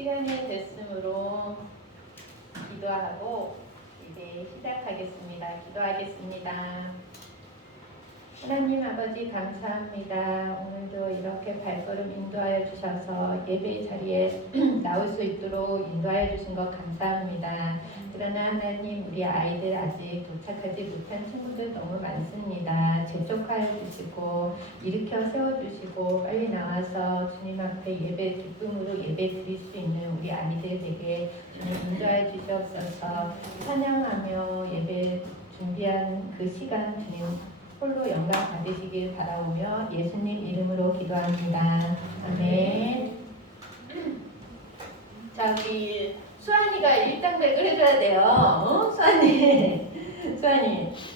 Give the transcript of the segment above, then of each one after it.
시간이 됐으므로 기도하고 이제 시작하겠습니다. 기도하겠습니다. 하나님 아버지 감사합니다. 오늘도 이렇게 발걸음 인도하여 주셔서 예배 자리에 나올 수 있도록 인도하여 주신 것 감사합니다. 그러나 하나님 우리 아이들 아직 도착하지 못한 친구들 너무 많습니다. 재촉하여 주시고 일으켜 세워주시고 빨리 나와서 주님 앞에 예배 기쁨으로 예배 드릴 수 있는 우리 아이들에게 주님 인도하여 주시옵소서. 찬양하며 예배 준비한 그 시간 주님 홀로 영광 받으시길 바라오며 예수님 이름으로 기도합니다. 아멘. 자, 우리 수환이가 1당백을 해줘야 돼요. 수환이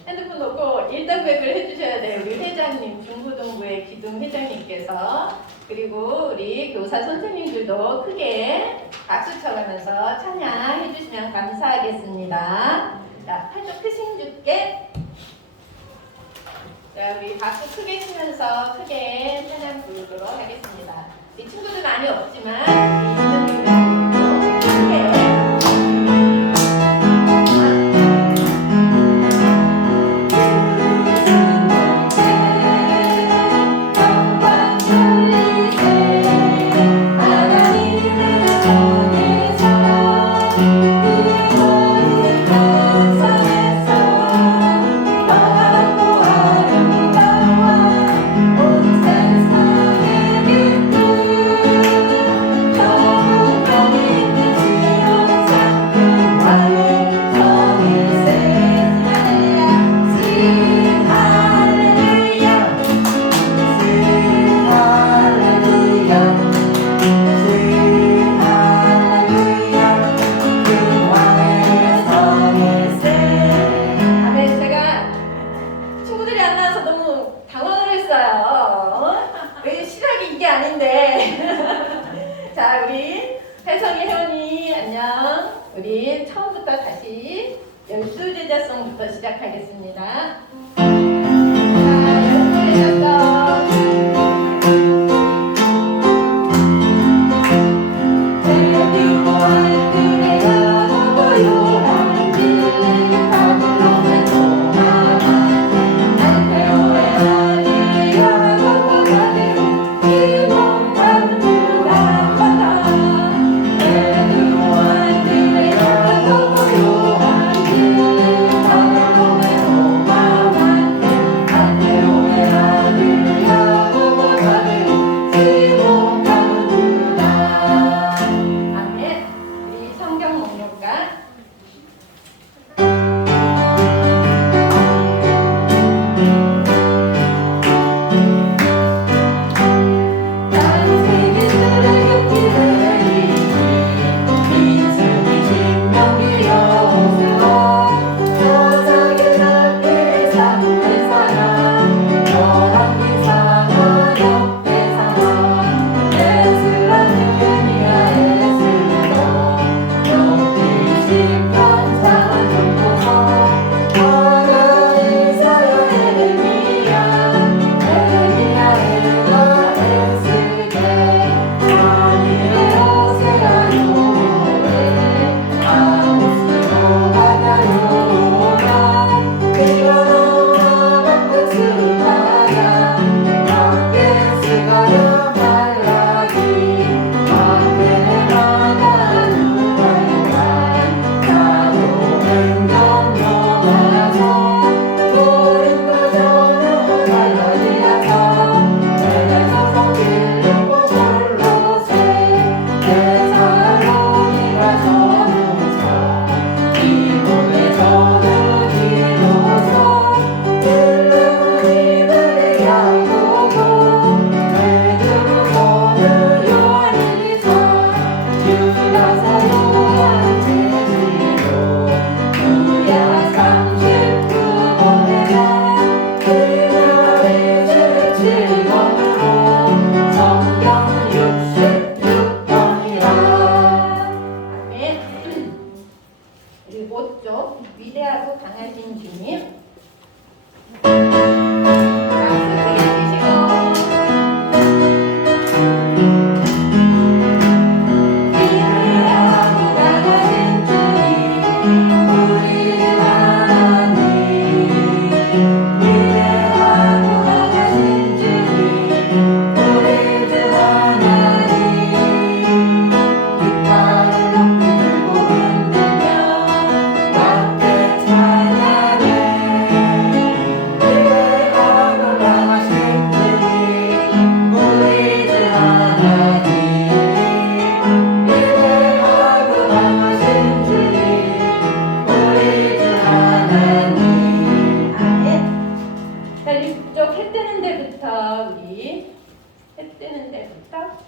핸드폰 놓고 1당백을 해주셔야 돼요. 우리 회장님, 중고등부의 기둥 회장님께서. 그리고 우리 교사 선생님들도 크게 박수 쳐가면서 찬양해 주시면 감사하겠습니다. 자, 팔도 크신 주께. 자, 우리 박수 크게 치면서 크게 찬양 부르도록 하겠습니다. 우리 친구들 많이 없지만 우리 이름으로 크게. 자, 우리 혜성이, 혜원이 안녕. 우리 처음부터 다시 열수제자송부터 시작하겠습니다. 자, 열수제자송. Hallelujah. 시작.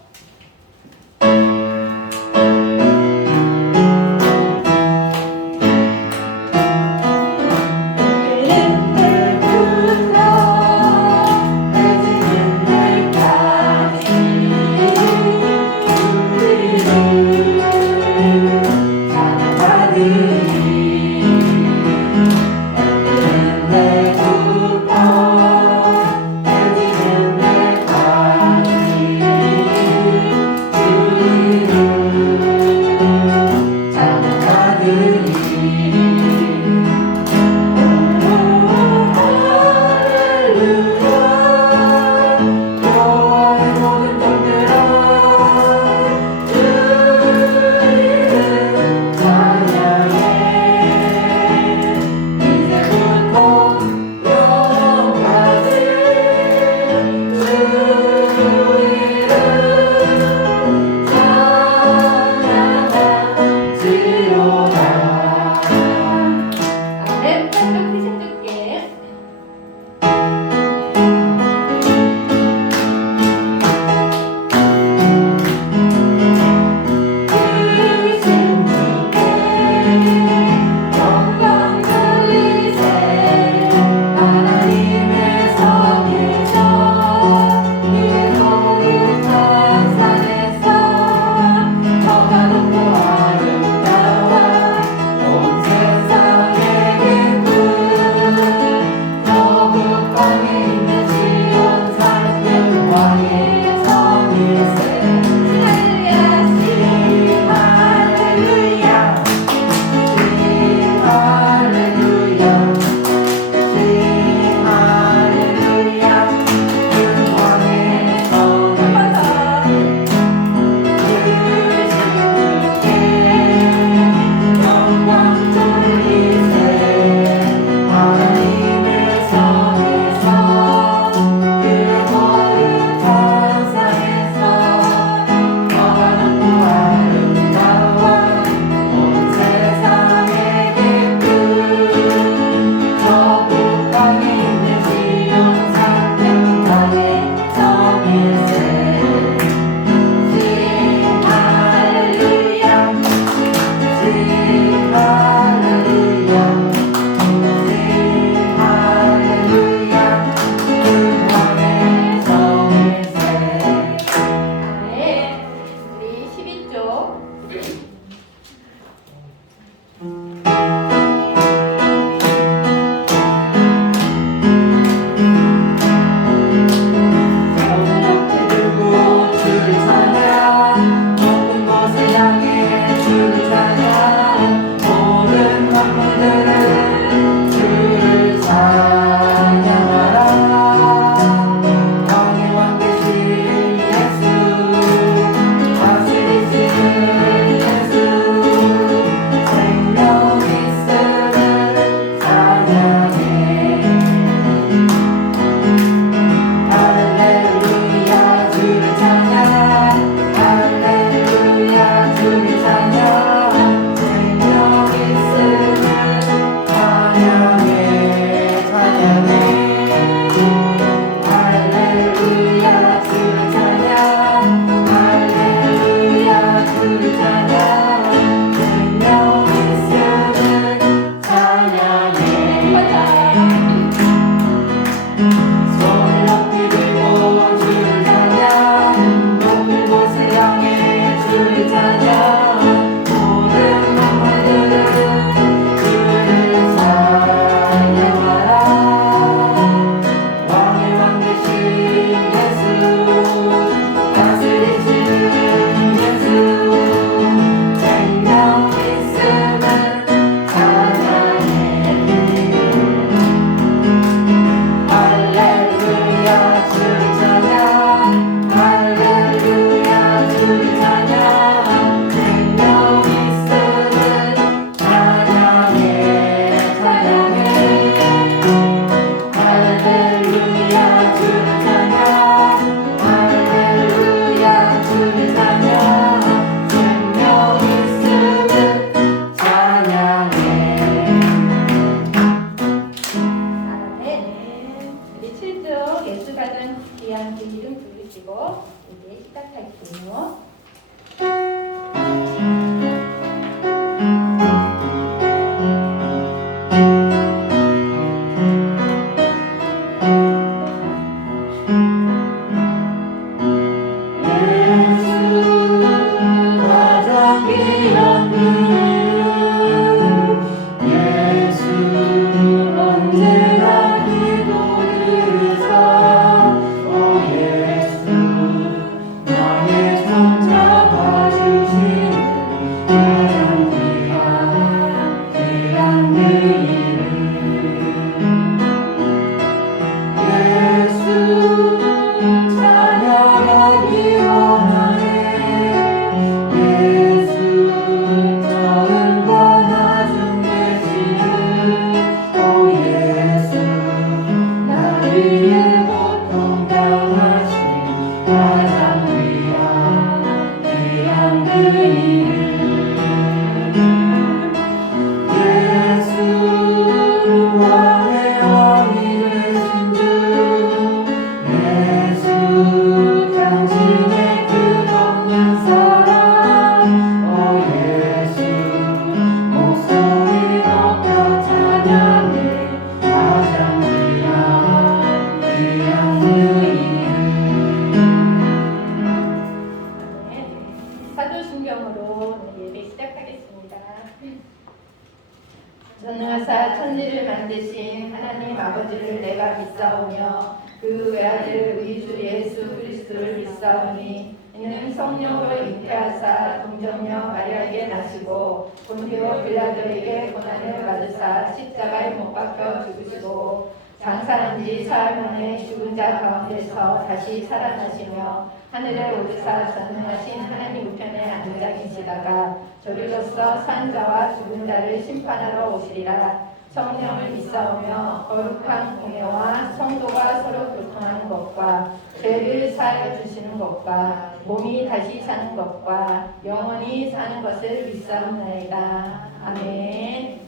전능하사 천지를 만드신 하나님 아버지를 내가 믿사오며 그 외아들 우리 주 예수 그리스도를 믿사오니 이는 성령으로 잉태하사 동정녀 마리아에게 나시고 본디오 빌라도에게 고난을 받으사 십자가에 못 박혀 죽으시고 장사한 지 사흘 만에 죽은 자 가운데서 다시 살아나시며 하늘에 오르사 전능하신 하나님 우편에 앉아 계시다가 저리로서 산 자와 죽은 자를 심판하러 오시리라. 성령을 믿사오며 거룩한 공예와 성도가 서로 교통하는 것과 죄를 사하여 주시는 것과 몸이 다시 사는 것과 영원히 사는 것을 믿사옵나이다. 아멘.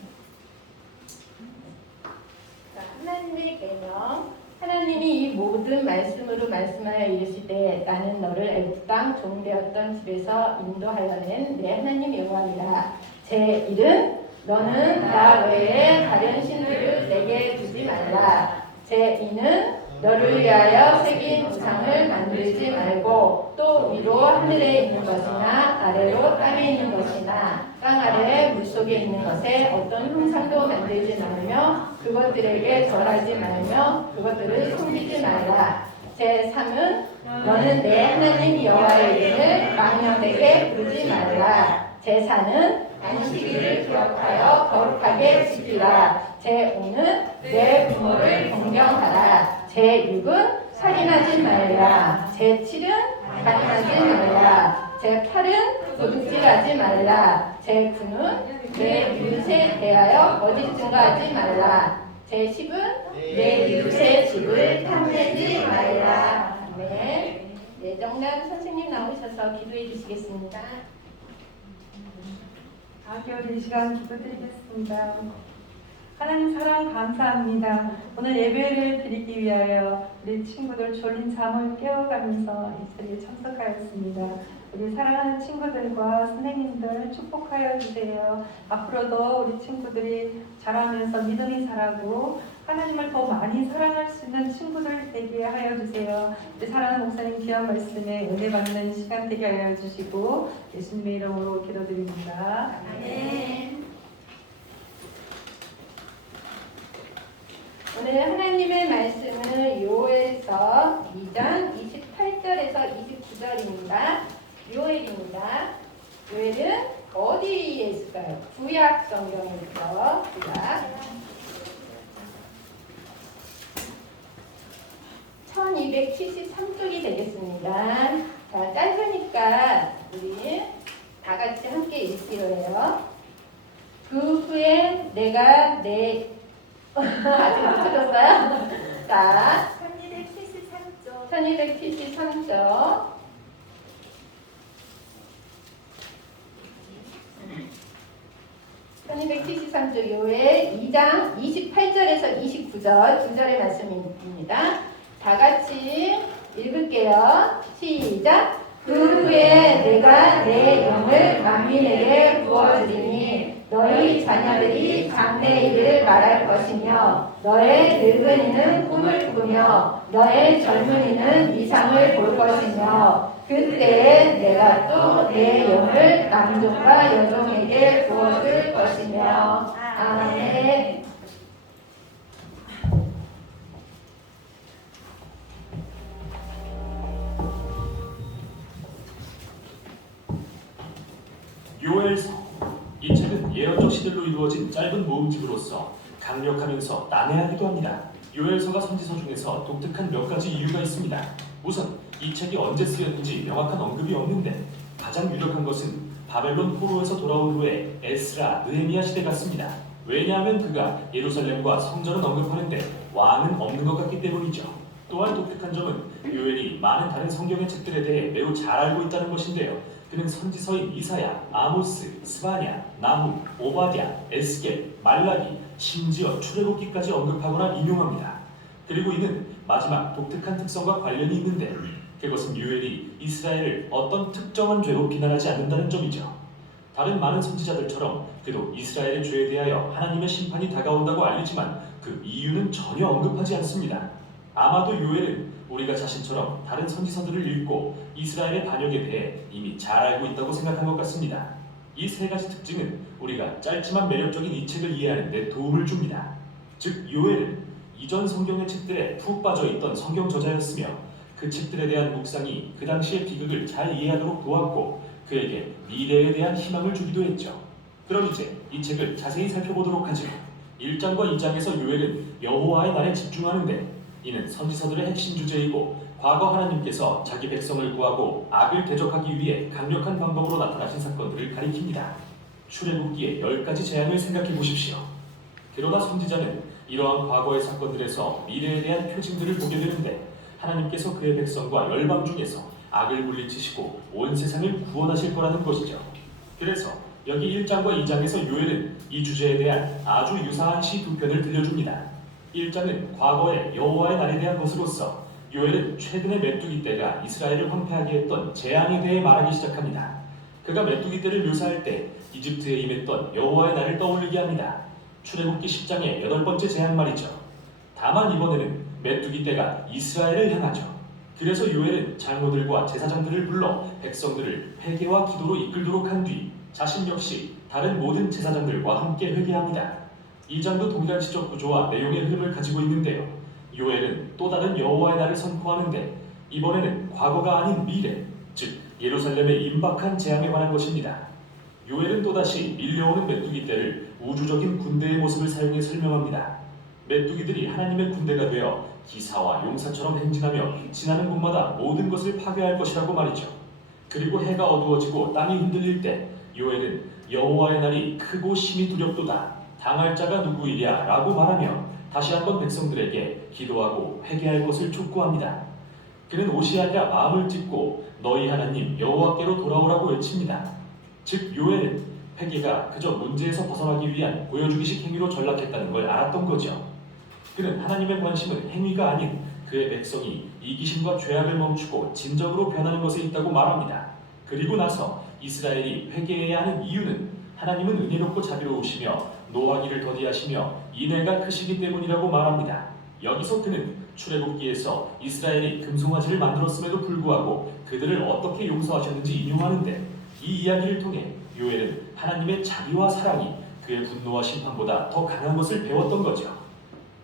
하나님의 계명. 하나님이 이 모든 말씀으로 말씀하여 이르시되 나는 너를 애굽 땅 종되었던 집에서 인도하여 낸 내 하나님 여호와니라. 제 1은 너는 나 외에 다른 신들을 내게 두지 말라. 제 2는 너를 위하여 새긴 우상을 만들지 말고 또 위로 하늘에 있는 것이나 아래로 땅에 있는 것이나 땅 아래 물속에 있는 것에 어떤 형상도 만들지 말며 그것들에게 절하지 말며 그것들을 숨기지 말라. 제 3은 너는 내 하나님 여호와의 이름을 망령되게 부르지 말라. 제 4는 안식일을 기억하여 거룩하게 지키라. 제 5는 내 부모를 존경하라. 제 6은 살인하지 말라. 제 7은 간음하지 말라. 제 8은 도둑질하지 말라. 제 9는 내 이웃에 대하여 거짓 증거하지 말라. 제 10은 내 이웃의 집을 탐내지 말라. 네, 정답 선생님 나오셔서 기도해 주시겠습니다. 함께 이 시간 기도드리겠습니다. 하나님 사랑 감사합니다. 오늘 예배를 드리기 위하여 우리 친구들 졸린 잠을 깨워가면서 이 자리에 참석하였습니다. 우리 사랑하는 친구들과 선생님들 축복하여 주세요. 앞으로도 우리 친구들이 자라면서 믿음이 자라고 하나님을 더 많이 사랑할 수 있는 친구들 되게 하여 주세요. 우리 사랑하는 목사님 귀한 말씀에 은혜 받는 시간 되게 하여 주시고 예수님의 이름으로 기도드립니다. 아멘. 오늘 하나님의 말씀은 요엘서 2장 28절에서 29절입니다. 요엘입니다. 요엘은 어디에 있을까요? 구약 성경이죠. 구약 1273쪽이 되겠습니다. 자, 짧으니까 우리 다 같이 함께 읽기로 해요. 그 후에 내가 아직 못 찾았어요? 자, 1273쪽 1273쪽 1273쪽 요엘 2장 28절에서 29절 2절의 말씀입니다. 다 같이 읽을게요. 시작! 그 후에 내가 내 영을 만민에게 부어주리니 너희 자녀들이 장래 일을 말할 것이며 너의 늙은이는 꿈을 꾸며 너의 젊은이는 이상을 볼 것이며 그때 내가 또 내 영을 남종과 여종에게 부어줄 것이며 아멘. 요엘서. 이 책은 예언적 시들로 이루어진 짧은 모음집으로서 강력하면서 난해하기도 합니다. 요엘서가 선지서 중에서 독특한 몇 가지 이유가 있습니다. 우선 이 책이 언제 쓰였는지 명확한 언급이 없는데 가장 유력한 것은 바벨론 포로에서 돌아온 후에 에스라, 느헤미야 시대 같습니다. 왜냐하면 그가 예루살렘과 성전은 언급하는데 왕은 없는 것 같기 때문이죠. 또한 독특한 점은 요엘이 많은 다른 성경의 책들에 대해 매우 잘 알고 있다는 것인데요. 그는 선지서인 이사야, 아모스, 스바냐, 나훔, 오바댜, 에스겔, 말라기, 심지어 출애굽기까지 언급하거나 인용합니다. 그리고 이는 마지막 독특한 특성과 관련이 있는데 그것은 요엘이 이스라엘을 어떤 특정한 죄로 비난하지 않는다는 점이죠. 다른 많은 선지자들처럼 그도 이스라엘의 죄에 대하여 하나님의 심판이 다가온다고 알리지만 그 이유는 전혀 언급하지 않습니다. 아마도 요엘은 우리가 자신처럼 다른 선지서들을 읽고 이스라엘의 반역에 대해 이미 잘 알고 있다고 생각한 것 같습니다. 이 세 가지 특징은 우리가 짧지만 매력적인 이 책을 이해하는 데 도움을 줍니다. 즉 요엘은 이전 성경의 책들에 푹 빠져 있던 성경 저자였으며 그 책들에 대한 묵상이 그 당시의 비극을 잘 이해하도록 도왔고 그에게 미래에 대한 희망을 주기도 했죠. 그럼 이제 이 책을 자세히 살펴보도록 하죠. 1장과 2장에서 요엘은 여호와의 날에 집중하는데 이는 선지서들의 핵심 주제이고 과거 하나님께서 자기 백성을 구하고 악을 대적하기 위해 강력한 방법으로 나타나신 사건들을 가리킵니다. 출애굽기의 10가지 재앙을 생각해 보십시오. 그러나 선지자는 이러한 과거의 사건들에서 미래에 대한 표징들을 보게 되는데 하나님께서 그의 백성과 열방 중에서 악을 물리치시고 온 세상을 구원하실 거라는 것이죠. 그래서 여기 1장과 2장에서 요엘은 이 주제에 대한 아주 유사한 시 두 편을 들려줍니다. 1장은 과거의 여호와의 날에 대한 것으로서 요엘은 최근의 메뚜기 떼가 이스라엘을 황폐하게 했던 재앙에 대해 말하기 시작합니다. 그가 메뚜기 떼를 묘사할 때 이집트에 임했던 여호와의 날을 떠올리게 합니다. 출애굽기 10장의 8번째 재앙 말이죠. 다만 이번에는 메뚜기 떼가 이스라엘을 향하죠. 그래서 요엘은 장로들과 제사장들을 불러 백성들을 회개와 기도로 이끌도록 한 뒤 자신 역시 다른 모든 제사장들과 함께 회개합니다. 2장도 동일한 시적 구조와 내용의 흐름을 가지고 있는데요. 요엘은 또 다른 여호와의 날을 선포하는데 이번에는 과거가 아닌 미래, 즉 예루살렘의 임박한 재앙에 관한 것입니다. 요엘은 또다시 밀려오는 메뚜기 떼를 우주적인 군대의 모습을 사용해 설명합니다. 메뚜기들이 하나님의 군대가 되어 기사와 용사처럼 행진하며 지나는 곳마다 모든 것을 파괴할 것이라고 말이죠. 그리고 해가 어두워지고 땅이 흔들릴 때 요엘은 여호와의 날이 크고 심히 두렵도다. 당할 자가 누구이랴 라고 말하며 다시 한번 백성들에게 기도하고 회개할 것을 촉구합니다. 그는 옷이 아니라 마음을 찢고 너희 하나님 여호와께로 돌아오라고 외칩니다. 즉 요엘은 회개가 그저 문제에서 벗어나기 위한 보여주기식 행위로 전락했다는 걸 알았던 거죠. 그는 하나님의 관심은 행위가 아닌 그의 백성이 이기심과 죄악을 멈추고 진정으로 변하는 것에 있다고 말합니다. 그리고 나서 이스라엘이 회개해야 하는 이유는 하나님은 은혜롭고 자비로우시며 노하기를 더디하시며 인애가 크시기 때문이라고 말합니다. 여기서 그는 출애굽기에서 이스라엘이 금송아지를 만들었음에도 불구하고 그들을 어떻게 용서하셨는지 인용하는데 이 이야기를 통해 요엘은 하나님의 자비와 사랑이 그의 분노와 심판보다 더 강한 것을 배웠던 거죠.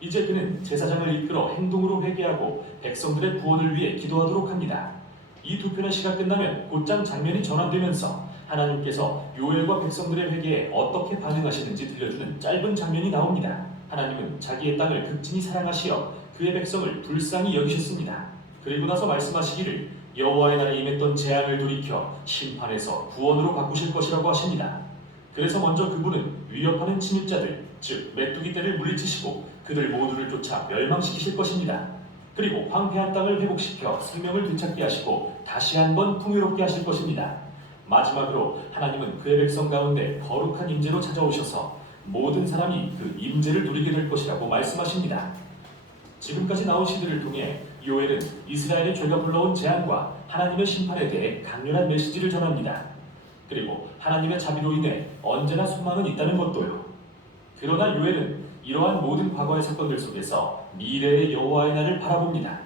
이제 그는 제사장을 이끌어 행동으로 회개하고 백성들의 구원을 위해 기도하도록 합니다. 이 두 편의 시가 끝나면 곧장 장면이 전환되면서 하나님께서 요엘과 백성들의 회개에 어떻게 반응하시는지 들려주는 짧은 장면이 나옵니다. 하나님은 자기의 땅을 극진히 사랑하시어 그의 백성을 불쌍히 여기셨습니다. 그리고 나서 말씀하시기를 여호와의 날에 임했던 재앙을 돌이켜 심판에서 구원으로 바꾸실 것이라고 하십니다. 그래서 먼저 그분은 위협하는 침입자들, 즉 메뚜기 떼를 물리치시고 그들 모두를 쫓아 멸망시키실 것입니다. 그리고 황폐한 땅을 회복시켜 생명을 되찾게 하시고 다시 한번 풍요롭게 하실 것입니다. 마지막으로 하나님은 그의 백성 가운데 거룩한 임재로 찾아오셔서 모든 사람이 그 임재를 누리게 될 것이라고 말씀하십니다. 지금까지 나온 시들을 통해 요엘은 이스라엘의 죄가 불러온 재앙과 하나님의 심판에 대해 강렬한 메시지를 전합니다. 그리고 하나님의 자비로 인해 언제나 소망은 있다는 것도요. 그러나 요엘은 이러한 모든 과거의 사건들 속에서 미래의 여호와의 날을 바라봅니다.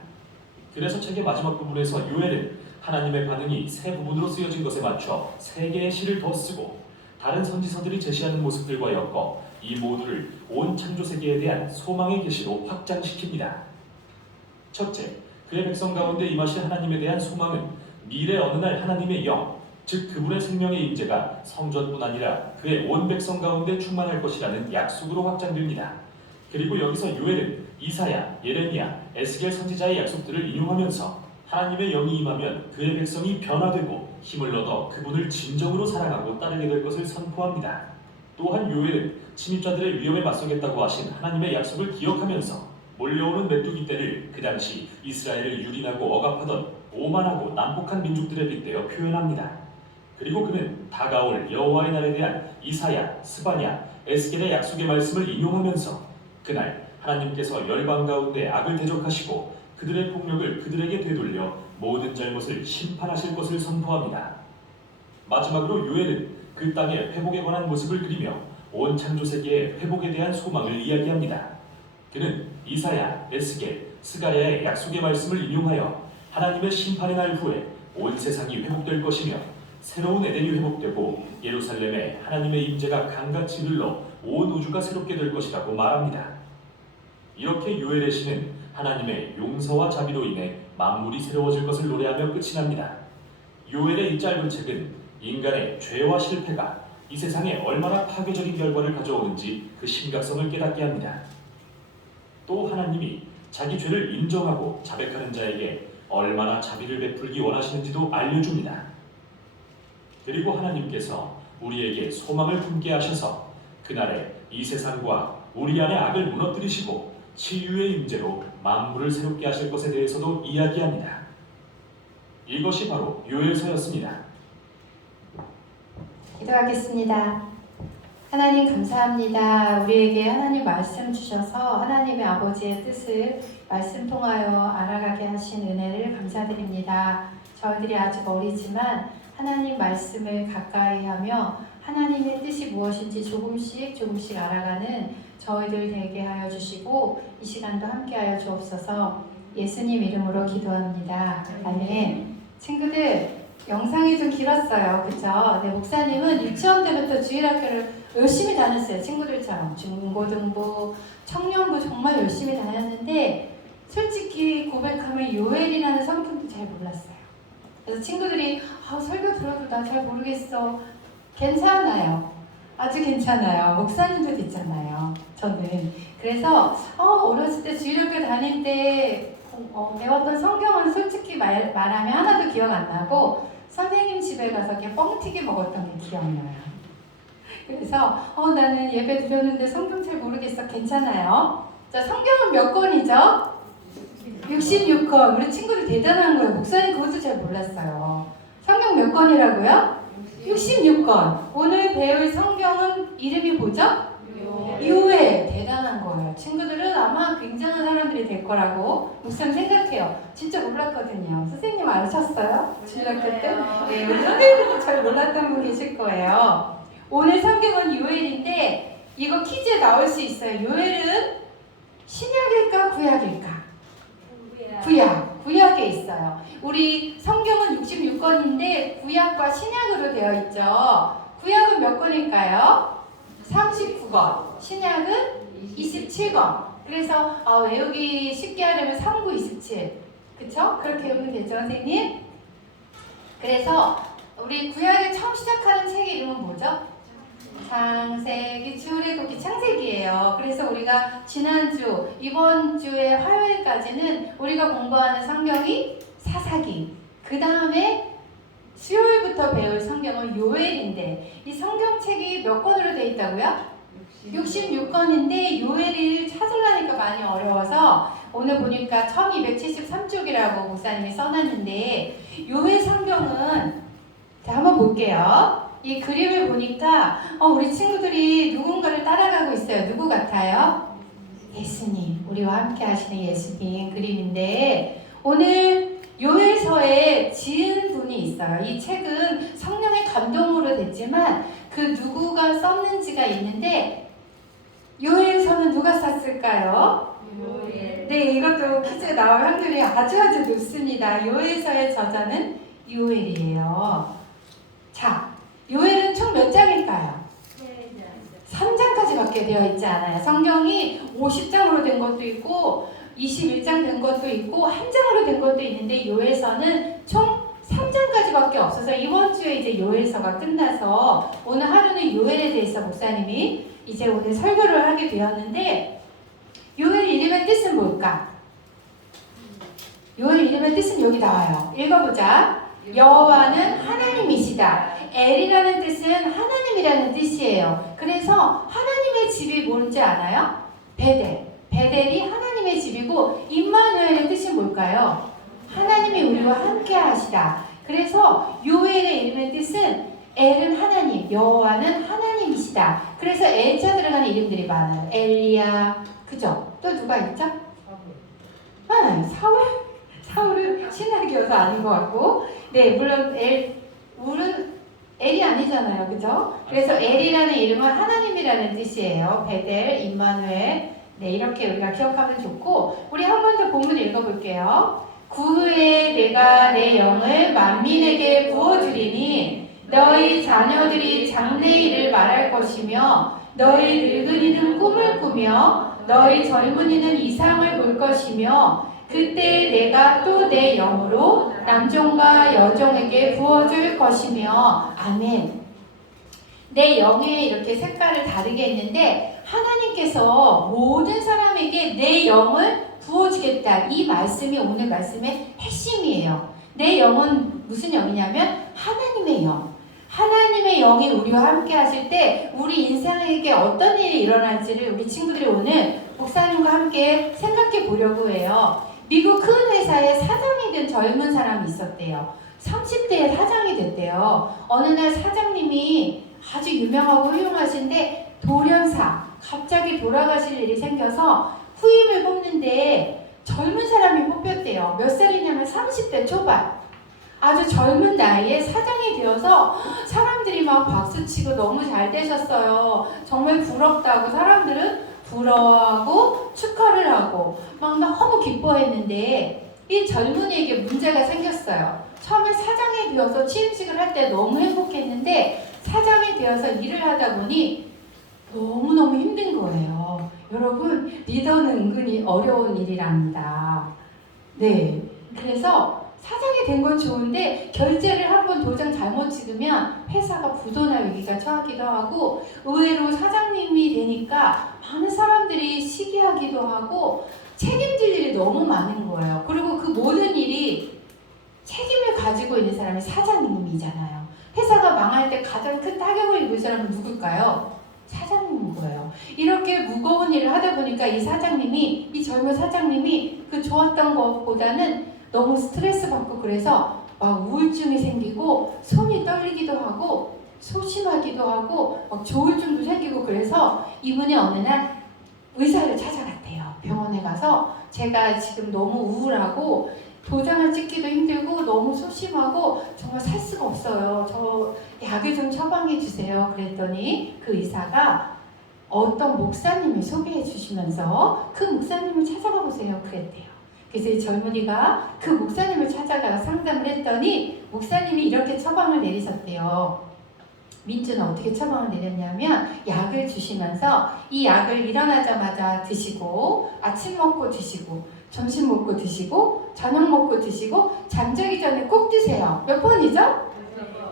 그래서 책의 마지막 부분에서 요엘은 하나님의 반응이 세 부분으로 쓰여진 것에 맞춰 세 개의 시를 더 쓰고 다른 선지서들이 제시하는 모습들과 엮어 이 모두를 온 창조 세계에 대한 소망의 계시로 확장시킵니다. 첫째, 그의 백성 가운데 임하실 하나님에 대한 소망은 미래 어느 날 하나님의 영, 즉 그분의 생명의 임재가 성전뿐 아니라 그의 온 백성 가운데 충만할 것이라는 약속으로 확장됩니다. 그리고 여기서 요엘은 이사야, 예레미야, 에스겔 선지자의 약속들을 인용하면서 하나님의 영이 임하면 그의 백성이 변화되고 힘을 얻어 그분을 진정으로 사랑하고 따르게 될 것을 선포합니다. 또한 요엘은 침입자들의 위험에 맞서겠다고 하신 하나님의 약속을 기억하면서 몰려오는 메뚜기 떼를 그 당시 이스라엘을 유린하고 억압하던 오만하고 난폭한 민족들에 빗대어 표현합니다. 그리고 그는 다가올 여호와의 날에 대한 이사야, 스바냐, 에스겔의 약속의 말씀을 인용하면서 그날 하나님께서 열방 가운데 악을 대적하시고 그들의 폭력을 그들에게 되돌려 모든 잘못을 심판하실 것을 선포합니다. 마지막으로 요엘은 그 땅의 회복에 관한 모습을 그리며 온 창조 세계의 회복에 대한 소망을 이야기합니다. 그는 이사야, 에스겔, 스가랴의 약속의 말씀을 인용하여 하나님의 심판의 날 후에 온 세상이 회복될 것이며 새로운 에덴이 회복되고 예루살렘에 하나님의 임재가 강같이 흘러 온 우주가 새롭게 될 것이라고 말합니다. 이렇게 요엘의 시는 하나님의 용서와 자비로 인해 만물이 새로워질 것을 노래하며 끝이 납니다. 요엘의 이 짧은 책은 인간의 죄와 실패가 이 세상에 얼마나 파괴적인 결과를 가져오는지 그 심각성을 깨닫게 합니다. 또 하나님이 자기 죄를 인정하고 자백하는 자에게 얼마나 자비를 베풀기 원하시는지도 알려줍니다. 그리고 하나님께서 우리에게 소망을 품게 하셔서 그날에 이 세상과 우리 안의 악을 무너뜨리시고 치유의 임재로 만물을 새롭게 하실 것에 대해서도 이야기합니다. 이것이 바로 요엘서였습니다. 기도하겠습니다. 하나님 감사합니다. 우리에게 하나님 말씀 주셔서 하나님의 아버지의 뜻을 말씀 통하여 알아가게 하신 은혜를 감사드립니다. 저희들이 아직 어리지만 하나님 말씀을 가까이 하며 하나님의 뜻이 무엇인지 조금씩 알아가는 저희들 되게 하여 주시고 이 시간도 함께 하여 주옵소서. 예수님 이름으로 기도합니다. 아멘. 친구들, 영상이 좀 길었어요. 그쵸? 네, 목사님은 유치원 때부터 주일학교를 열심히 다녔어요. 친구들처럼. 중고등부, 청년부 정말 열심히 다녔는데 솔직히 고백하면 요엘이라는 성품도 잘 몰랐어요. 그래서 친구들이 설교 들어도 나 잘 모르겠어. 괜찮아요. 아주 괜찮아요. 목사님도 됐잖아요. 저는. 그래서 어렸을 때 주일학교 다닐 때 배웠던 성경은 솔직히 말하면 하나도 기억 안 나고 선생님 집에 가서 그냥 뻥튀기 먹었던 게 기억나요. 그래서 나는 예배 드렸는데 성경 잘 모르겠어. 괜찮아요. 자, 성경은 몇 권이죠? 66권. 우리 친구들 대단한 거예요. 목사님 그것도 잘 몰랐어요. 성경 몇 권이라고요? 66권. 오늘 배울 성경은 이름이 뭐죠? 요엘. 대단한 거예요. 친구들은 아마 굉장한 사람들이 될 거라고 목사님 생각해요. 진짜 몰랐거든요. 선생님 아셨어요? 주일학교 때? 네, 우리 선생님도 잘 몰랐던 분 계실 거예요. 오늘 성경은 요엘인데 이거 퀴즈에 나올 수 있어요. 요엘은 신약일까 구약일까? 구약에 있어요. 우리 성경은 66권인데 구약과 신약으로 되어 있죠. 구약은 몇 권일까요? 39권. 신약은 27권. 그래서 외우기 쉽게 하려면 39, 27. 그쵸? 그렇게 외우면 되죠, 선생님? 그래서 우리 구약을 처음 시작하는 책의 이름은 뭐죠? 창세기, 출애굽기, 창세기예요. 그래서 우리가 지난주, 이번 주에 화요일까지는 우리가 공부하는 성경이 사사기. 그 다음에 수요일부터 배울 성경은 요엘인데 이 성경책이 몇 권으로 되어 있다고요? 66권인데 요엘을 찾으려니까 많이 어려워서 오늘 보니까 1273쪽이라고 목사님이 써놨는데 요엘 성경은 한번 볼게요. 이 그림을 보니까 우리 친구들이 누군가를 따라가고 있어요. 누구 같아요? 예수님. 우리와 함께 하시는 예수님 그림인데 오늘 요엘서에 지은 분이 있어요. 이 책은 성령의 감동으로 됐지만 그 누구가 썼는지가 있는데 요엘서는 누가 썼을까요? 요엘. 네, 이것도 퀴즈에 나올 확률이 아주 높습니다. 요엘서의 저자는 요엘이에요. 자, 요엘은 총 몇 장일까요? 3장까지밖에 되어 있지 않아요. 성경이 50장으로 된 것도 있고 21장 된 것도 있고 한 장으로 된 것도 있는데 요엘서는 총 3장까지밖에 없어서 이번 주에 이제 요엘서가 끝나서 오늘 하루는 요엘에 대해서 목사님이 이제 오늘 설교를 하게 되었는데 요엘 이름의 뜻은 뭘까? 요엘 이름의 뜻은 여기 나와요. 읽어보자. 여호와는 하나님이시다. 엘이라는 뜻은 하나님이라는 뜻이에요. 그래서 하나님의 집이 뭔지 아나요? 베델. 베델이 하나님의 집이고 임마누엘의 뜻이 뭘까요? 하나님이 우리와 함께 하시다. 그래서 요엘의 이름의 뜻은 엘은 하나님, 여호와는 하나님이시다. 그래서 엘자 들어가는 이름들이 많아요. 엘리야, 그죠? 또 누가 있죠? 사울은 신학이어서 아닌 것 같고, 네, 물론 엘이 아니잖아요, 그죠? 그래서 엘이라는 이름은 하나님이라는 뜻이에요. 베델, 임마누엘. 네, 이렇게 우리가 기억하면 좋고, 우리 한 번 더 본문 읽어볼게요. 그 후에 내가 내 영을 만민에게 부어주리니 자녀들이 장래일을 말할 것이며 너희 늙은이는 꿈을 꾸며 너희 젊은이는 이상을 볼 것이며 그때 내가 또 내 영으로 남종과 여종에게 부어줄 것이며 아멘. 내 영에 이렇게 색깔을 다르게 했는데 하나님께서 모든 사람에게 내 영을 부어주겠다. 이 말씀이 오늘 말씀의 핵심이에요. 내 영은 무슨 영이냐면 하나님의 영. 하나님의 영이 우리와 함께 하실 때 우리 인생에게 어떤 일이 일어날지를 우리 친구들이 오늘 목사님과 함께 생각해 보려고 해요. 미국 큰 회사에 사장이 된 젊은 사람이 있었대요. 30대에 사장이 됐대요. 어느 날 사장님이 아주 유명하고 훌륭하신데 돌연사, 갑자기 돌아가실 일이 생겨서 후임을 뽑는데 젊은 사람이 뽑혔대요. 몇 살이냐면 30대 초반. 아주 젊은 나이에 사장이 되어서 사람들이 막 박수치고 너무 잘 되셨어요. 정말 부럽다고 사람들은 부러워하고 축하를 하고 막 너무 기뻐했는데 이 젊은이에게 문제가 생겼어요. 처음에 사장이 되어서 취임식을 할 때 너무 행복했는데 사장이 되어서 일을 하다 보니 너무너무 힘든 거예요. 여러분, 리더는 은근히 어려운 일이랍니다. 네. 그래서 사장이 된 건 좋은데 결제를 한번 도장 잘못 찍으면 회사가 부도날 위기가 처하기도 하고 의외로 사장님이 되니까 많은 사람들이 시기하기도 하고 책임질 일이 너무 많은 거예요. 그리고 그 모든 일이 책임을 가지고 있는 사람이 사장님이잖아요. 회사가 망할 때 가장 큰 타격을 입을 사람은 누굴까요? 사장님인 거예요. 이렇게 무거운 일을 하다 보니까 이 젊은 사장님이 그 좋았던 것보다는 너무 스트레스 받고 그래서 막 우울증이 생기고 손이 떨리기도 하고 소심하기도 하고 막 조울증도 생기고 그래서 이분이 어느 날 의사를 찾아갔대요. 병원에 가서 제가 지금 너무 우울하고 도장을 찍기도 힘들고 너무 소심하고 정말 살 수가 없어요. 저 약을 좀 처방해 주세요. 그랬더니 그 의사가 어떤 목사님을 소개해 주시면서 그 목사님을 찾아가 보세요. 그랬대요. 그래서 이 젊은이가 그 목사님을 찾아다가 상담을 했더니 목사님이 이렇게 처방을 내리셨대요. 민주는 어떻게 처방을 내렸냐면 약을 주시면서 이 약을 일어나자마자 드시고 아침 먹고 드시고 점심 먹고 드시고 저녁 먹고 드시고 잠자기 전에 꼭 드세요. 몇 번이죠?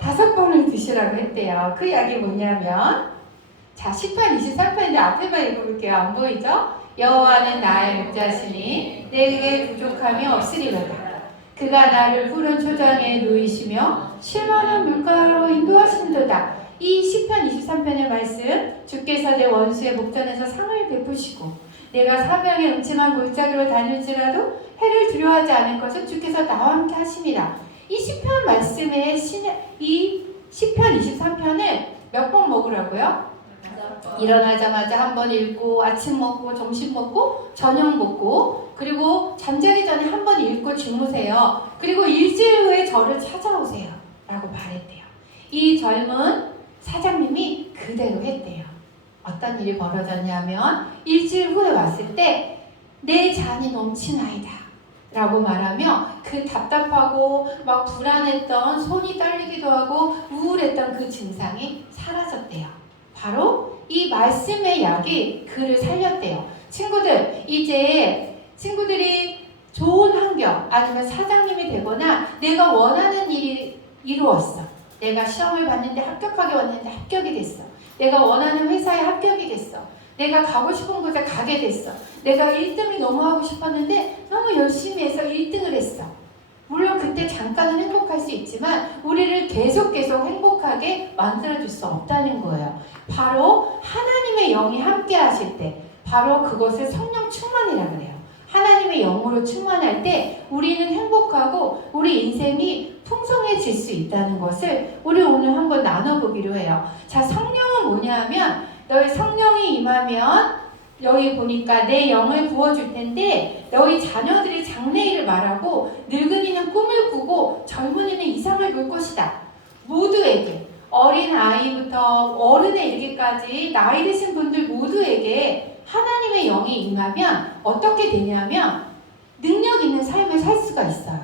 5번을 드시라고 했대요. 그 약이 뭐냐면 자 10편 23편인데 앞에만 읽어볼게요. 안 보이죠? 여호와는 나의 목자시니 내게 부족함이 없으리로다. 그가 나를 푸른 초장에 누이시며 실만한 물가로 인도하신도다. 이 시편 23편의 말씀 주께서 내 원수의 목전에서 상을 베푸시고 내가 사명의 음침한 골짜기로 다닐지라도 해를 두려워하지 않을 것을 주께서 나와 함께 하심이라. 이 시편 말씀의 이 시편 23편을 몇 번 먹으라고요? 일어나자마자 한 번 읽고 아침 먹고 점심 먹고 저녁 먹고 그리고 잠자기 전에 한 번 읽고 주무세요. 그리고 일주일 후에 저를 찾아오세요 라고 말했대요. 이 젊은 사장님이 그대로 했대요. 어떤 일이 벌어졌냐면 일주일 후에 왔을 때 내 잔이 넘치나이다 라고 말하며 그 답답하고 막 불안했던 손이 떨리기도 하고 우울했던 그 증상이 사라졌대요. 바로 이 말씀의 약이 그를 살렸대요. 친구들, 이제 친구들이 좋은 환경 아니면 사장님이 되거나 내가 원하는 일이 이루었어. 내가 시험을 봤는데 합격하게 왔는데 합격이 됐어. 내가 원하는 회사에 합격이 됐어. 내가 가고 싶은 곳에 가게 됐어. 내가 1등을 너무 하고 싶었는데 너무 열심히 해서 1등을 했어. 물론 그때 잠깐은 행복할 수 있지만 우리를 계속 행복하게 만들어줄 수 없다는 거예요. 바로 하나님의 영이 함께 하실 때 바로 그것을 성령 충만이라 그래요. 하나님의 영으로 충만할 때 우리는 행복하고 우리 인생이 풍성해질 수 있다는 것을 우리 오늘 한번 나눠보기로 해요. 자, 성령은 뭐냐 하면 너희 성령이 임하면 여기 보니까 내 영을 부어줄 텐데 너희 자녀들이 장래일을 말하고 늙은이는 꿈을 꾸고 젊은이는 이상을 볼 것이다. 모두에게 어린 아이부터 어른에 이르기까지 나이 드신 분들 모두에게 하나님의 영이 임하면 어떻게 되냐면 능력 있는 삶을 살 수가 있어요.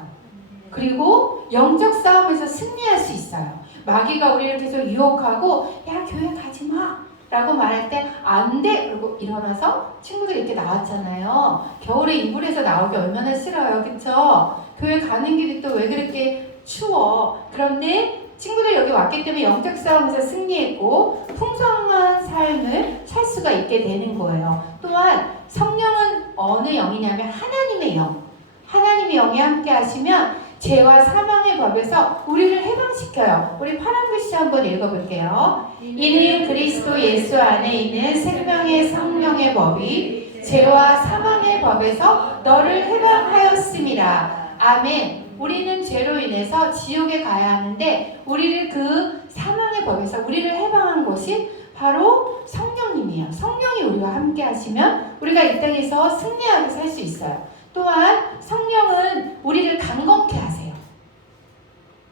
그리고 영적 싸움에서 승리할 수 있어요. 있어요. 마귀가 우리를 계속 유혹하고 야 교회 가지 마 라고 말할 때 안 돼! 그리고 일어나서 친구들이 이렇게 나왔잖아요. 겨울에 이불에서 나오기 얼마나 싫어요. 그쵸? 교회 가는 길이 또 왜 그렇게 추워. 그런데 친구들 여기 왔기 때문에 영적 싸움에서 승리했고 풍성한 삶을 살 수가 있게 되는 거예요. 또한 성령은 어느 영이냐면 하나님의 영. 하나님의 영이 함께 하시면 죄와 사망의 법에서 우리를 해방시켜요. 우리 파란 글씨 한번 읽어볼게요. 이는 그리스도 예수 안에 있는 생명의 성령의 법이 죄와 사망의 법에서 너를 해방하였음이라. 아멘. 우리는 죄로 인해서 지옥에 가야 하는데 우리를 그 사망의 법에서 우리를 해방한 것이 바로 성령님이에요. 성령이 우리와 함께 하시면 우리가 이 땅에서 승리하게 살 수 있어요. 또한 성령은 우리를 강건케 하세요.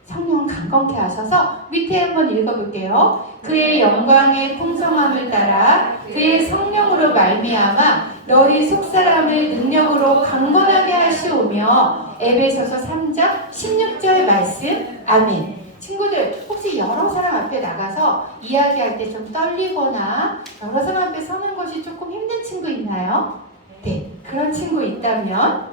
성령은 강건케 하셔서 밑에 한번 읽어볼게요. 그의 영광의 풍성함을 따라 그의 성령으로 말미암아 너희 속사람을 능력으로 강건하게 하시오며 에베소서 3장 16절 말씀. 아멘. 친구들 혹시 여러 사람 앞에 나가서 이야기할 때 좀 떨리거나 여러 사람 앞에 서는 것이 조금 힘든 친구 있나요? 네, 그런 친구 있다면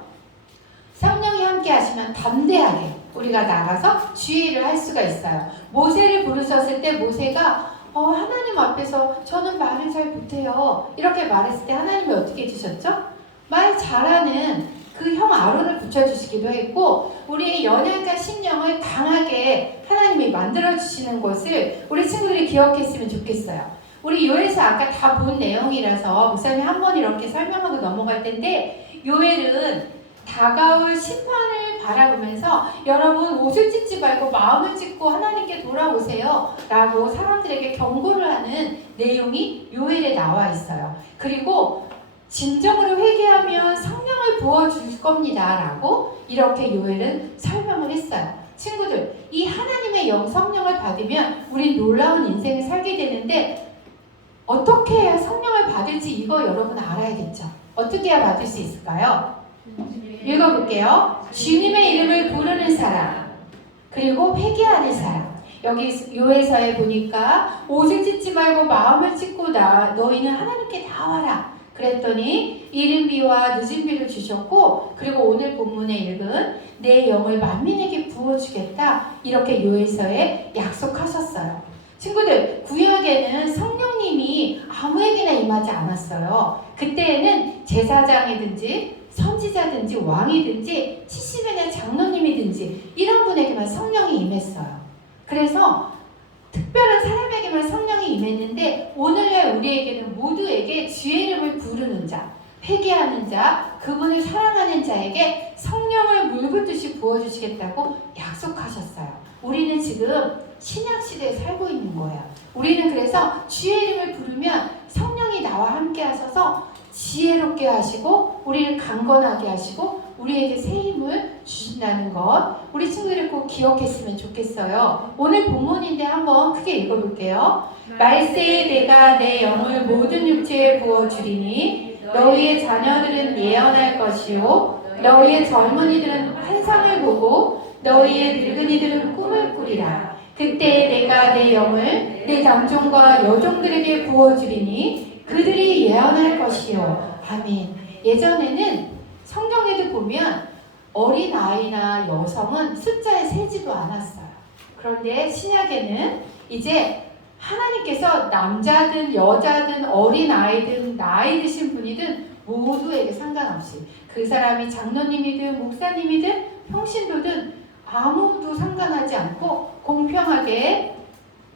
성령이 함께 하시면 담대하게 우리가 나가서 주의를 할 수가 있어요. 모세를 부르셨을 때 모세가 하나님 앞에서 저는 말을 잘 못해요 이렇게 말했을 때 하나님이 어떻게 해주셨죠? 말 잘하는 그 형 아론을 붙여주시기도 했고 우리의 연약한 심령을 강하게 하나님이 만들어주시는 것을 우리 친구들이 기억했으면 좋겠어요. 우리 요엘서 아까 다 본 내용이라서 목사님 한 번 이렇게 설명하고 넘어갈 텐데 요엘은 다가올 심판을 바라보면서 여러분 옷을 찢지 말고 마음을 찢고 하나님께 돌아오세요 라고 사람들에게 경고를 하는 내용이 요엘에 나와 있어요. 그리고 진정으로 회개하면 성령을 부어줄 겁니다 라고 이렇게 요엘은 설명을 했어요. 친구들, 이 하나님의 영 성령을 받으면 우린 놀라운 인생을 살게 되는데 어떻게 해야 성령을 받을지 이거 여러분 알아야겠죠. 어떻게 해야 받을 수 있을까요? 읽어볼게요. 주님의 이름을 부르는 사람, 그리고 회개하는 사람. 여기 요엘서에 보니까 옷을 찢지 말고 마음을 찢고 너희는 하나님께 나와라 그랬더니 이른 비와 늦은 비를 주셨고 그리고 오늘 본문에 읽은 내 영을 만민에게 부어주겠다 이렇게 요엘서에 약속하셨어요. 친구들, 구약에는 성령님이 아무에게나 임하지 않았어요. 그때에는 제사장이든지 선지자든지 왕이든지 70인의 장로님이든지 이런 분에게만 성령이 임했어요. 그래서 특별한 사람에게만 성령이 임했는데 오늘날 우리에게는 모두에게 주의 이름을 부르는 자, 회개하는 자, 그분을 사랑하는 자에게 성령을 물붓듯이 부어주시겠다고 약속하셨어요. 우리는 지금 신약시대에 살고 있는 거예요. 우리는 그래서 주의 이름을 부르면 성령이 나와 함께 하셔서 지혜롭게 하시고 우리를 강건하게 하시고 우리에게 새 힘을 주신다는 것 우리 친구들이 꼭 기억했으면 좋겠어요. 오늘 본문인데 한번 크게 읽어볼게요. 말세에 내가 내 영을 모든 육체에 부어주리니 너희의 자녀들은 예언할 것이요 너희의 젊은이들은 환상을 보고 너희의 늙은이들은 꿈을 꾸리라. 그때 내가 내 영을 내 남종과 여종들에게 부어주리니 그들이 예언할 것이요. 아멘. 예전에는 성경에도 보면 어린아이나 여성은 숫자에 세지도 않았어요. 그런데 신약에는 이제 하나님께서 남자든 여자든 어린아이든 나이 드신 분이든 모두에게 상관없이 그 사람이 장로님이든 목사님이든 평신도든 아무도 상관하지 않고 공평하게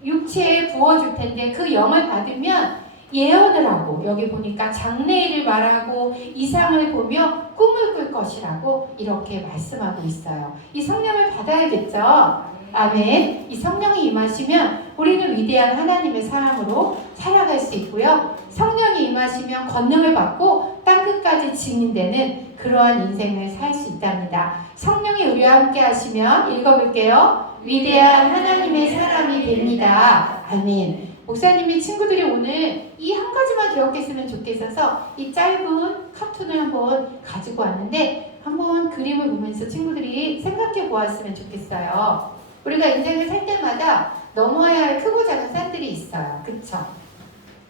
육체에 부어줄 텐데 그 영을 받으면 예언을 하고 여기 보니까 장래일을 말하고 이상을 보며 꿈을 꿀 것이라고 이렇게 말씀하고 있어요. 이 성령을 받아야겠죠? 아멘. 이 성령이 임하시면 우리는 위대한 하나님의 사람으로 살아갈 수 있고요. 성령이 임하시면 권능을 받고 땅끝까지 증인되는 그러한 인생을 살 수 있답니다. 성령이 우리와 함께 하시면 읽어볼게요. 위대한 하나님의 사람이 됩니다. 아멘. 목사님이 친구들이 오늘 이 한 가지만 기억했으면 좋겠어서 이 짧은 카툰을 한번 가지고 왔는데 한번 그림을 보면서 친구들이 생각해 보았으면 좋겠어요. 우리가 인생을 살 때마다 넘어야 할 크고 작은 산들이 있어요. 그쵸?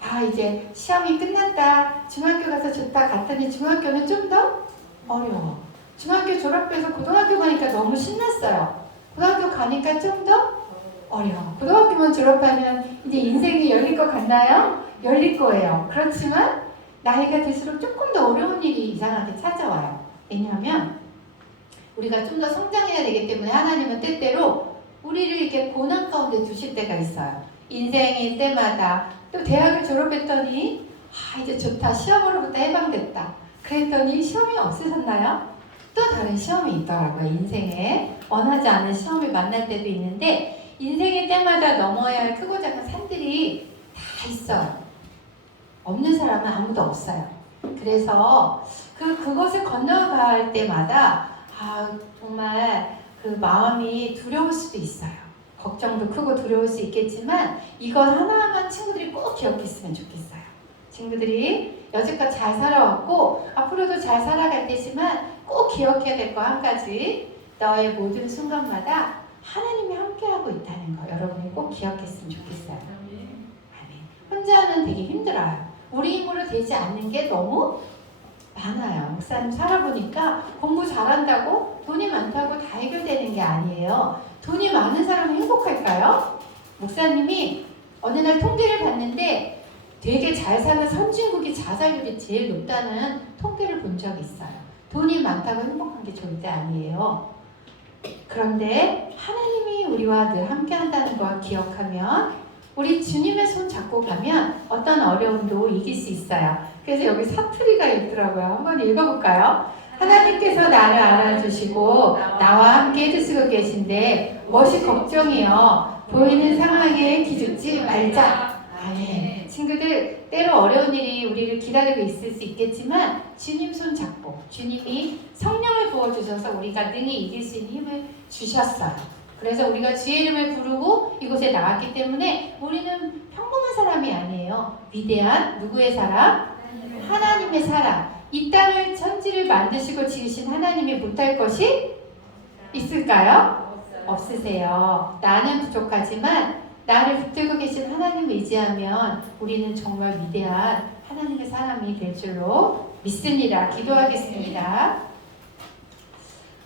아, 이제 시험이 끝났다. 중학교 가서 좋다. 갔더니 중학교는 좀 더 어려워. 중학교 졸업해서 고등학교 가니까 너무 신났어요. 고등학교 가니까 좀 더 어려워. 고등학교만 졸업하면 이제 인생이 열릴 것 같나요? 열릴 거예요. 그렇지만 나이가 들수록 조금 더 어려운 일이 이상하게 찾아와요. 왜냐하면 우리가 좀 더 성장해야 되기 때문에 하나님은 때때로 우리를 이렇게 고난 가운데 두실 때가 있어요. 인생의 때마다 또 대학을 졸업했더니 이제 좋다. 시험으로부터 해방됐다. 그랬더니 시험이 없으셨나요? 또 다른 시험이 있더라고요. 인생에 원하지 않은 시험을 만날 때도 있는데 인생의 때마다 넘어야 할 크고 작은 산들이 다 있어요. 없는 사람은 아무도 없어요. 그래서 그것을 건너갈 때마다 정말 그 마음이 두려울 수도 있어요. 걱정도 크고 두려울 수 있겠지만 이것 하나만 친구들이 꼭 기억했으면 좋겠어요. 친구들이 여지껏 잘 살아왔고 앞으로도 잘 살아갈 테지만 꼭 기억해야 될 거 한 가지. 너의 모든 순간마다 하나님이 함께하고 있다는 거 여러분이 꼭 기억했으면 좋겠어요. 아멘. 혼자는 되게 힘들어요. 우리 힘으로 되지 않는 게 너무 많아요. 목사님 살아보니까 공부 잘한다고 돈이 많다고 다 해결되는 게 아니에요. 돈이 많은 사람은 행복할까요? 목사님이 어느 날 통계를 봤는데 되게 잘 사는 선진국이 자살률이 제일 높다는 통계를 본 적이 있어요. 돈이 많다고 행복한 게 절대 아니에요. 그런데 하나님이 우리와 늘 함께 한다는 걸 기억하면 우리 주님의 손 잡고 가면 어떤 어려움도 이길 수 있어요. 그래서 여기 사투리가 있더라고요. 한번 읽어볼까요? 하나님께서 나를 알아주시고 나와 함께 해주시고 계신데 무엇이 걱정이요? 보이는 상황에 기죽지 말자. 아멘. 친구들, 때로 어려운 일이 우리를 기다리고 있을 수 있겠지만 주님 손 잡고 주님이 성령을 부어주셔서 우리가 능히 이길 수 있는 힘을 주셨어요. 그래서 우리가 주의 이름을 부르고 이곳에 나왔기 때문에 우리는 평범한 사람이 아니에요. 위대한 누구의 사람? 하나님의 사람. 이 땅을 천지를 만드시고 지으신 하나님이 못할 것이 있을까요? 없으세요. 나는 부족하지만 나를 붙들고 계신 하나님을 의지하면 우리는 정말 위대한 하나님의 사람이 될 줄로 믿습니다. 기도하겠습니다.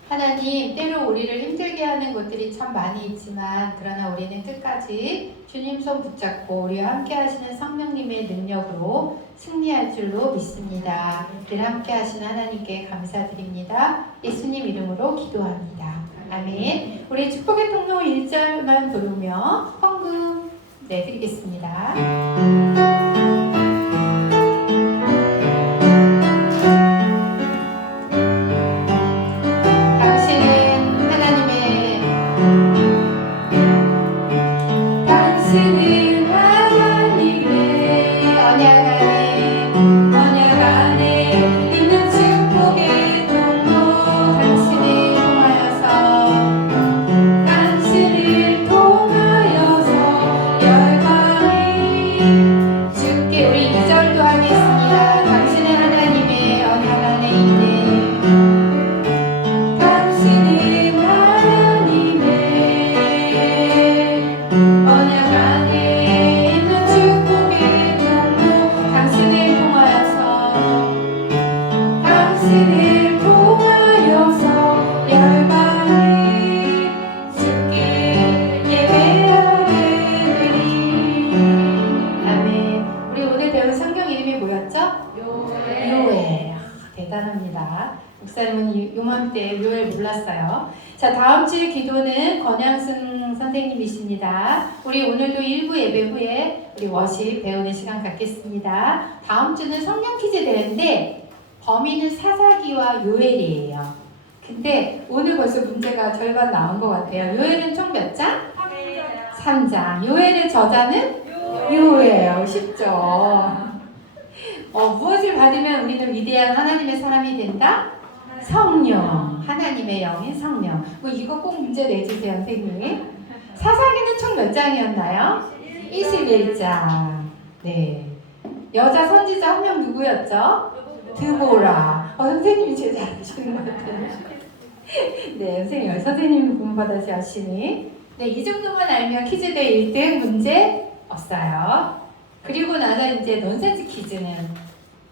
하나님, 때로 우리를 힘들게 하는 것들이 참 많이 있지만 그러나 우리는 끝까지 주님 손 붙잡고 우리와 함께 하시는 성령님의 능력으로 승리할 줄로 믿습니다. 늘 함께 하시는 하나님께 감사드립니다. 예수님 이름으로 기도합니다. 아멘. 우리 축복의 통로 1절만 부르며 헌금 내드리겠습니다. 자, 다음 주의 기도는 권양승 선생님이십니다. 우리 오늘도 1부 예배 후에 우리 워십 배우는 시간 갖겠습니다. 다음 주는 성령 퀴즈 대회인데 범인은 사사기와 요엘이에요. 근데 오늘 벌써 문제가 절반 나온 것 같아요. 요엘은 총 몇 장? 3장. 요엘의 저자는? 요엘. 쉽죠? 무엇을 받으면 우리는 위대한 하나님의 사람이 된다? 성령. 하나님의 영인 성령. 이거 꼭 문제 내주세요, 선생님. 사사기는 총 몇 장이었나요? 21장. 네. 여자 선지자 한 명 누구였죠? 드보라. 선생님이 제일 잘하시는 것 같아요. 네, 선생님 공부받아서 열심히 네, 이 정도만 알면 퀴즈대 1등 문제 없어요. 그리고 나서 이제 넌센스 퀴즈는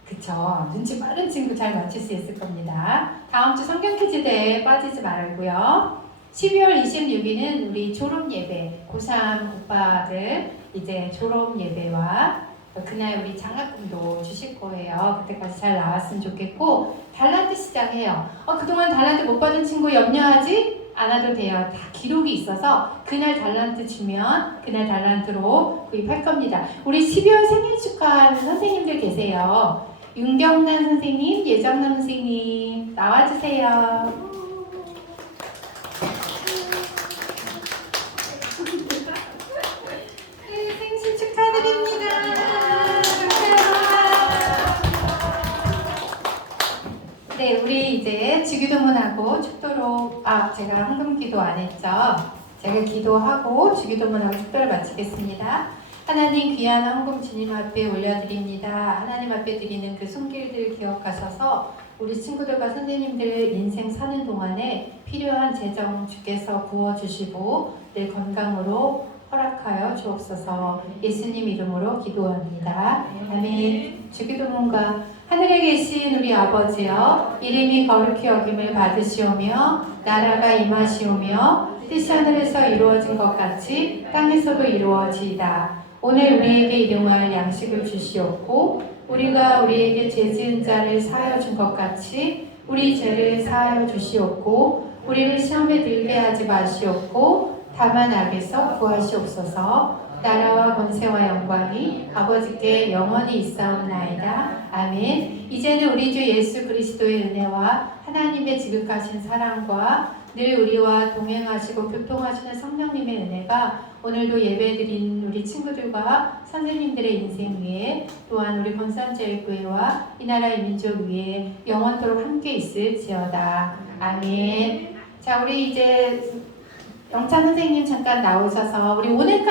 그쵸. 눈치 빠른 친구 잘 맞출 수 있을 겁니다. 다음 주 성경 퀴즈대에 빠지지 말고요. 12월 26일은 우리 졸업 예배, 고3 오빠들 이제 졸업 예배와 그날 우리 장학금도 주실 거예요. 그때까지 잘 나왔으면 좋겠고 달란트 시작해요. 그동안 달란트 못 받은 친구 염려하지 않아도 돼요. 다 기록이 있어서 그날 달란트 주면 그날 달란트로 구입할 겁니다. 우리 12월 생일 축하하는 선생님들 계세요. 윤경란 선생님, 예정남 선생님 나와주세요. 네, 생신 축하드립니다. 네, 우리 이제 주기도문하고 축도로 제가 헌금기도 안 했죠. 제가 기도하고 주기도문하고 축도를 마치겠습니다. 하나님 귀한 헌금 주님 앞에 올려드립니다. 하나님 앞에 드리는 그 손길들 기억하셔서 우리 친구들과 선생님들 인생 사는 동안에 필요한 재정 주께서 부어주시고 늘 건강으로 허락하여 주옵소서. 예수님 이름으로 기도합니다. 아멘. 주기도문과 하늘에 계신 우리 아버지여, 이름이 거룩히 여김을 받으시오며 나라가 임하시오며 뜻이 하늘에서 이루어진 것 같이 땅에서도 이루어지이다. 오늘 우리에게 일용할 양식을 주시옵고 우리가 우리에게 죄 지은 자를 사하여 준 것 같이 우리 죄를 사하여 주시옵고 우리를 시험에 들게 하지 마시옵고 다만 악에서 구하시옵소서. 나라와 권세와 영광이 아버지께 영원히 있사옵나이다. 아멘. 이제는 우리 주 예수 그리스도의 은혜와 하나님의 지극하신 사랑과 늘 우리와 동행하시고 교통하시는 성령님의 은혜가 오늘도 예배드린 우리 친구들과 선생님들의 인생 위에 또한 우리 권산제일교회와 이 나라의 민족 위에 영원토록 함께 있을지어다. 아멘. 자, 우리 이제 영찬 선생님 잠깐 나오셔서 우리 오늘까지